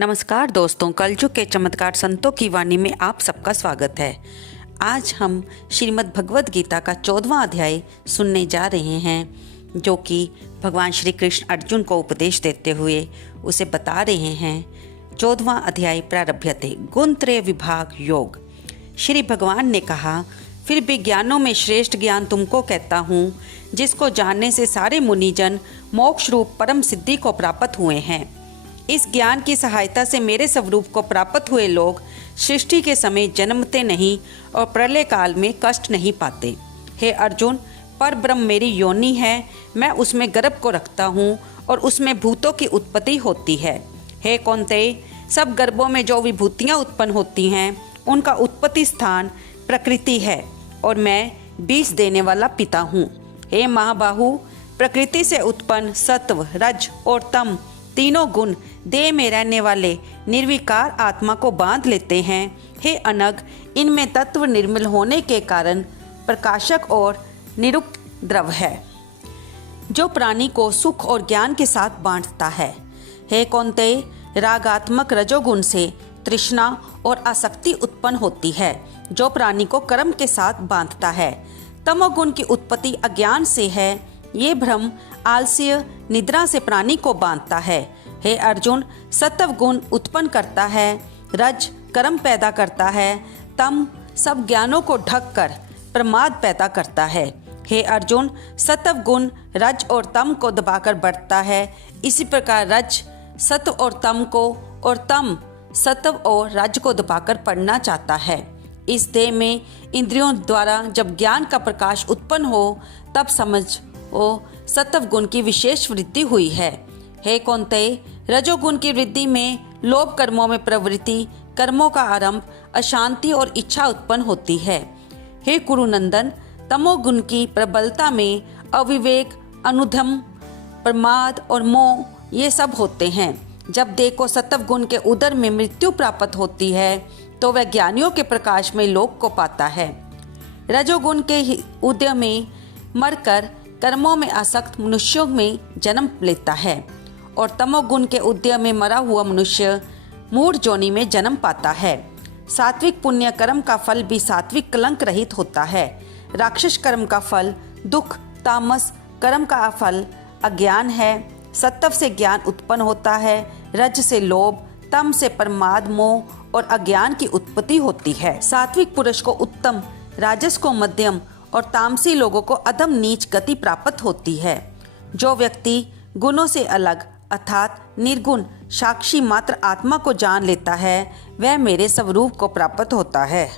नमस्कार दोस्तों, कलयुग के चमत्कार संतों की वाणी में आप सबका स्वागत है। आज हम श्रीमद् भगवद गीता का 14वां अध्याय सुनने जा रहे हैं, जो कि भगवान श्री कृष्ण अर्जुन को उपदेश देते हुए उसे बता रहे हैं। 14वां अध्याय प्रारभ्यते गुणत्रय विभाग योग। श्री भगवान ने कहा, फिर भी ज्ञानों में श्रेष्ठ ज्ञान तुमको कहता हूँ, जिसको जानने से सारे मुनिजन मोक्ष रूप परम सिद्धि को प्राप्त हुए हैं। इस ज्ञान की सहायता से मेरे स्वरूप को प्राप्त हुए लोग सृष्टि के समय जन्मते नहीं और प्रलय काल में कष्ट नहीं पाते। हे अर्जुन, पर ब्रह्म मेरी योनि है, मैं उसमें गर्भ को रखता हूँ और उसमें भूतों की उत्पत्ति होती है। हे कौन्तेय, सब गर्भों में जो विभूतियाँ उत्पन्न होती हैं उनका उत्पत्ति स्थान प्रकृति है और मैं बीज देने वाला पिता हूँ। हे महाबाहु, प्रकृति से उत्पन्न सत्व, रज और तम तीनों गुण देह में रहने वाले निर्विकार आत्मा को बांध लेते हैं। हे अनग, इनमें तत्व निर्मल होने के कारण प्रकाशक और निरुपद्रव है, जो प्राणी को सुख और ज्ञान के साथ बांटता है। हे कौन्तेय, रागात्मक रजोगुण से तृष्णा और आसक्ति उत्पन्न होती है, जो प्राणी को कर्म के साथ बांधता है। तमोगुण की उत्पत्ति अज्ञान से है, ये भ्रम आलस्य निद्रा से प्राणी को बांधता है। हे अर्जुन, सत्व गुण उत्पन्न करता है, रज कर्म पैदा करता है, तम सब ज्ञानों को ढक कर प्रमाद पैदा करता है। हे अर्जुन, सत्व गुण रज और तम को दबाकर बढ़ता है, इसी प्रकार रज सत्व और तम को और तम सत्व और रज को दबाकर पढ़ना चाहता है। इस देह में इंद्रियों द्वारा जब ज्ञान का प्रकाश उत्पन्न हो, तब समझ वो सत्व गुण की विशेष वृद्धि हुई है। हे कौन्तेय, रजोगुण की वृद्धि में लोभ कर्मों में प्रवृत्ति, कर्मों का आरंभ, अशांति और इच्छा उत्पन्न होती है। हे कुरुनंदन, तमोगुण की प्रबलता में अविवेक, अनुधम, प्रमाद और मोह ये सब होते हैं। जब देह को सत्व गुण के उदर में मृत्यु प्राप्त होती है, तो वह ज्ञानियों के प्रकाश में लोक को पाता है। रजोगुण के उदय में मरकर कर्मों में आसक्त मनुष्यों में जन्म लेता है और तमोगुण के उदय में मरा हुआ मनुष्य मूढ़ जोनि में जन्म पाता है। सात्विक पुण्य कर्म का फल भी सात्विक कलंक रहित होता है। राक्षस कर्म का फल दुख, तामस कर्म का फल अज्ञान है। सत्व से ज्ञान उत्पन्न होता है, रज से लोभ, तम से प्रमाद, मोह और अज्ञान की उत्पत्ति होती है। सात्विक पुरुष को उत्तम, राजस को मध्यम और तामसी लोगों को अधम नीच गति प्राप्त होती है। जो व्यक्ति गुणों से अलग अर्थात निर्गुण साक्षी मात्र आत्मा को जान लेता है, वह मेरे स्वरूप को प्राप्त होता है।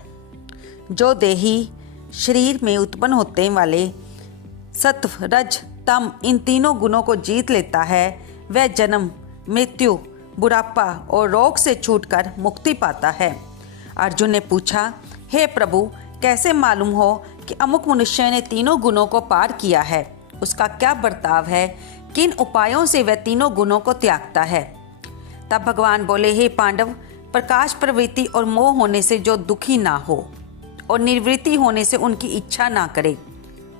जो देही शरीर में उत्पन्न होने वाले सत्व, रज, तम इन तीनों गुणों को जीत लेता है, वह जन्म, मृत्यु, बुढ़ापा और रोग से छूटकर मुक्ति पाता है। अर्जुन ने पूछा, हे प्रभु, कैसे मालूम हो कि अमुक मनुष्य ने तीनों गुणों को पार किया है? उसका क्या बर्ताव है? किन उपायों से वह तीनों गुणों को त्यागता है? तब भगवान बोले, हे पांडव, प्रकाश, प्रवृत्ति और मोह होने से जो दुखी ना हो और निर्वृत्ति होने से उनकी इच्छा ना करे,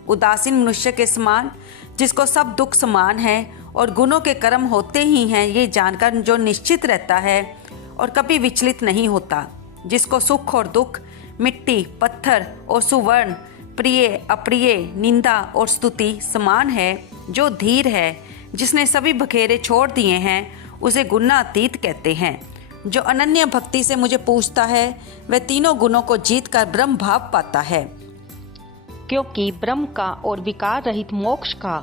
उदासीन मनुष्य के समान, जिसको सब दुख समान है और गुणों के कर्म होते ही हैं, ये जानकर जो निश्चित रहता है और कभी विचलित नहीं होता, जिसको सुख और दुख, मिट्टी, पत्थर और सुवर्ण, प्रिय, अप्रिय, निंदा और स्तुति समान है, जो धीर है, जिसने सभी बखेरे छोड़ दिए हैं, उसे गुणातीत कहते हैं। जो अनन्य भक्ति से मुझे पूछता है, वह तीनों गुणों को जीतकर ब्रह्म भाव पाता है, क्योंकि ब्रह्म का और विकार रहित मोक्ष का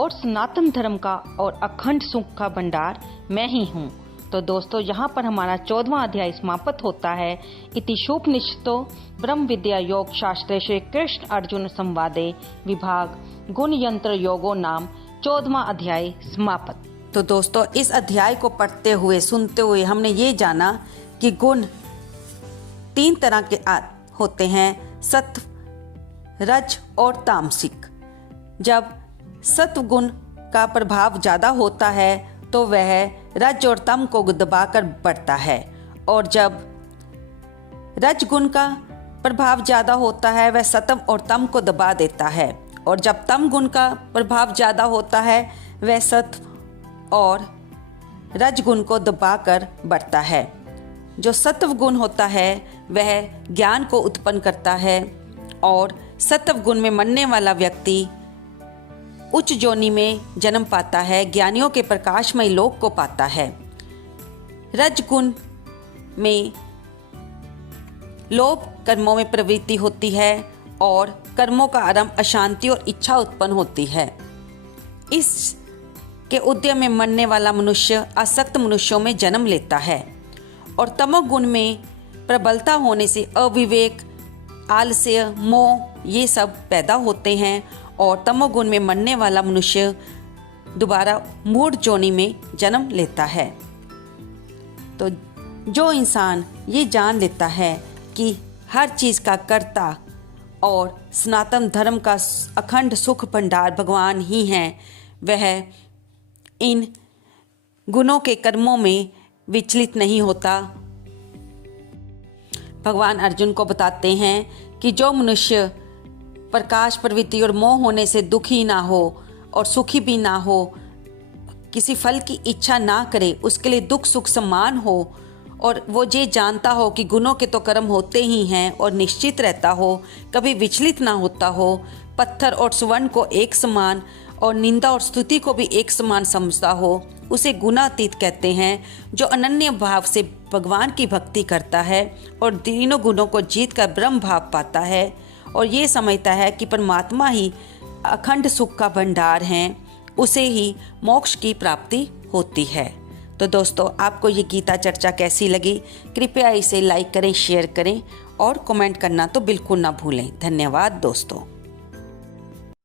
और सनातन धर्म का और अखंड सुख का भंडार मैं ही हूँ। तो दोस्तों, यहाँ पर हमारा 14वां अध्याय समाप्त होता है। इति शुपनिषतो ब्रह्म विद्या योग शास्त्रे श्री कृष्ण अर्जुन संवादे विभाग गुण यंत्र योगो नाम 14वां अध्याय समाप्त। तो दोस्तों, इस अध्याय को पढ़ते हुए सुनते हुए हमने ये जाना कि गुण 3 तरह के होते हैं, सत्व, रज और तामसिक। जब सत्व गुण का प्रभाव ज़्यादा होता है तो वह रज और तम को दबाकर बढ़ता है, और जब रज गुण का प्रभाव ज़्यादा होता है वह सत्व और तम को दबा देता है, और जब तम गुण का प्रभाव ज़्यादा होता है वह सत्व और रजगुण को दबाकर बढ़ता है। जो सत्व गुण होता है वह ज्ञान को उत्पन्न करता है और सत्व गुण में मरने वाला व्यक्ति उच्च योनि में जन्म पाता है, ज्ञानियों के प्रकाशमय लोक को पाता है। रजगुण में लोभ कर्मों में प्रवृत्ति होती है और कर्मों का आरंभ अशांति और इच्छा उत्पन्न होती है। इस के उद्यम में मरने वाला मनुष्य आसक्त मनुष्यों में जन्म लेता है और तमोगुण में प्रबलता होने से अविवेक, आलस्य, मोह ये सब पैदा होते हैं और तमोगुण में मरने वाला मनुष्य दोबारा मूढ़ योनि में जन्म लेता है। तो जो इंसान ये जान लेता है कि हर चीज़ का कर्ता और सनातन धर्म का अखंड सुख भंडार भगवान ही हैं, वह इन गुणों के कर्मों में विचलित नहीं होता। भगवान अर्जुन को बताते हैं कि जो मनुष्य प्रकाश, प्रवृत्ति और मोह होने से दुखी ना हो और सुखी भी ना हो, किसी फल की इच्छा ना करे, उसके लिए दुख सुख समान हो और वो ये जानता हो कि गुणों के तो कर्म होते ही हैं और निश्चित रहता हो, कभी विचलित ना होता हो, पत्थर और स्वर्ण को एक समान और निंदा और स्तुति को भी एक समान समझता हो, उसे गुणातीत कहते हैं। जो अनन्य भाव से भगवान की भक्ति करता है और तीनों गुणों को जीत कर ब्रह्म भाव पाता है और ये समझता है कि परमात्मा ही अखंड सुख का भंडार हैं, उसे ही मोक्ष की प्राप्ति होती है। तो दोस्तों, आपको ये गीता चर्चा कैसी लगी? कृपया इसे लाइक करें, शेयर करें और कमेंट करना तो बिल्कुल ना भूलें। धन्यवाद दोस्तों।